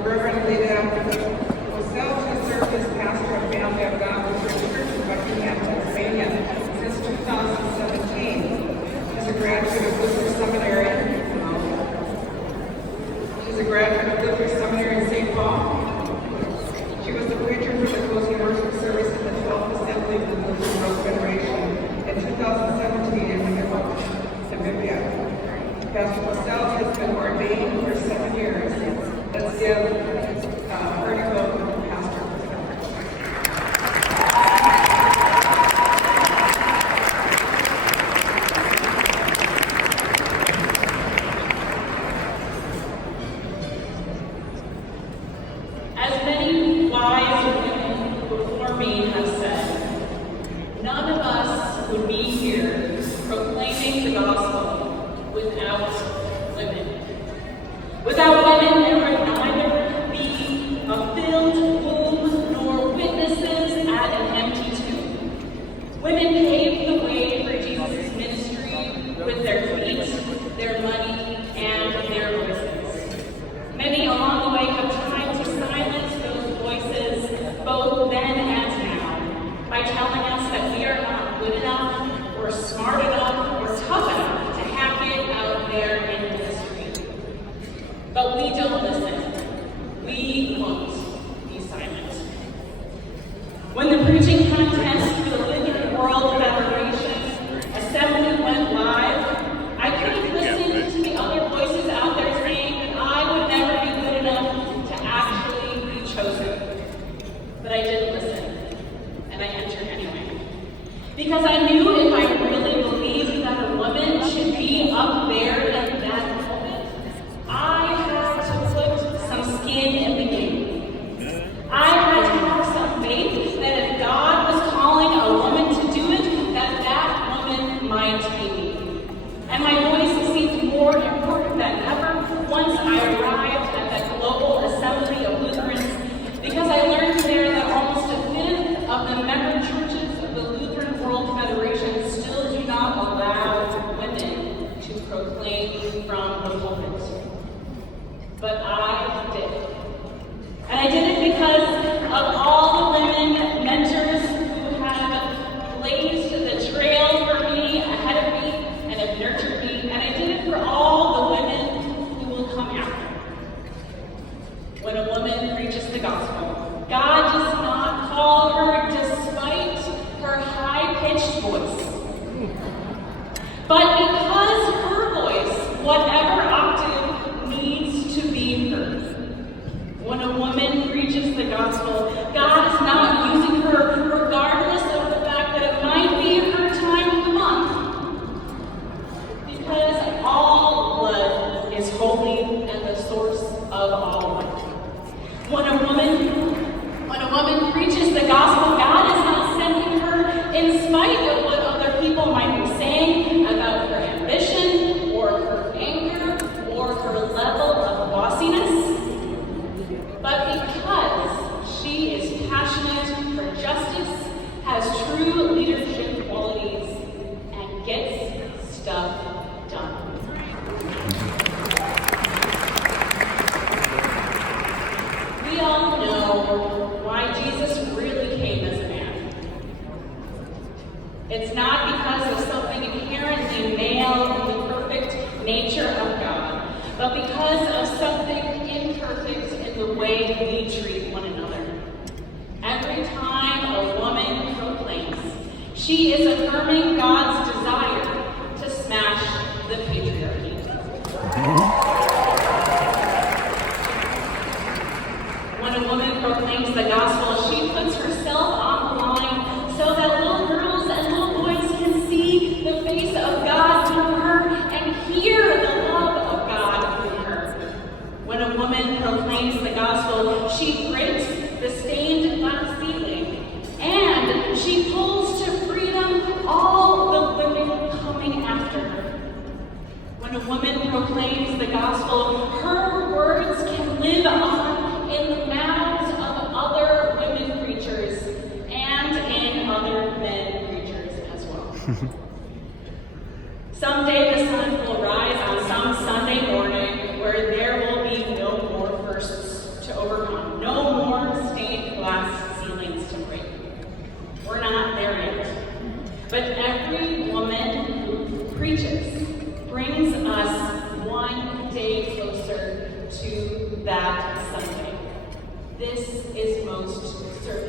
The Reverend Leda Rosell has served as pastor of Family of God Lutheran Church in Buckingham, Pennsylvania since 2017. She's a graduate of Luther Seminary. She's a graduate of Luther Seminary in St. Paul. She was the preacher for the closing worship service in the 12th Assembly of the Lutheran World Federation in 2017 in Namibia. Pastor Rosell has been ordained for 7 years. Let's give Vertical Pastor. As many wise women before me have said, none of us would be here proclaiming the gospel without women. Without women, there would neither be a filled womb nor witnesses at an empty tomb. Women paved the way for Jesus' ministry with their feet, their money, and their voices. Many along the way have tried to silence those voices, both then and now, by telling us that we are not good enough, or smart enough, or tough enough to hack it out there in ministry. But we don't listen. We won't be silent. When the preaching contest for the Lutheran World Federation Assembly went live, I could have listened to the other voices out there saying that I would never be good enough to actually be chosen. But I didn't listen, and I entered anyway. Because I knew if I really believed that a woman should be up there in that moment, I had to put some skin in the game. I had to have some faith that if God was calling a woman to do it, that woman might be me. And my voice seemed more important than ever once I arrived at that global assembly of Lutherans, because I learned there that almost a fifth of the member churches of the Lutheran World Federation still do not allow women to proclaim from the pulpit. But I did. And I did it because of all the women mentors who have blazed the trail for me, ahead of me, and have nurtured me. And I did it for all the women who will come after. When a woman preaches the gospel, God does not call her despite her high-pitched voice. But because her voice, whatever octave, needs to be heard. When a woman preaches the gospel, God is not using her regardless of the fact that it might be her time of the month. Because all blood is holy and the source of all life. When a woman preaches the gospel, God is not sending her in spite of what other people might be saying about her ambition, or her anger, or her level of bossiness, but because she is passionate for justice, has true leadership qualities, and gets stuff done. We all know why Jesus really came as a man. It's not because of something inherently male in the perfect nature of God, but because of something imperfect in the way we treat one another. Every time a woman proclaims, she is affirming God's desire to smash the patriarchy. When a woman proclaims the gospel, she puts herself on the line so that little girls and little boys can see the face of God through her and hear the love of God through her. When a woman proclaims the gospel, she breaks the stained glass ceiling, and she pulls to freedom all the women coming after her. When a woman proclaims the gospel, her words can live on in the mouths of other women preachers and in other men preachers as well. Someday the sun will rise on some Sunday morning where there will be no more firsts to this is most certain.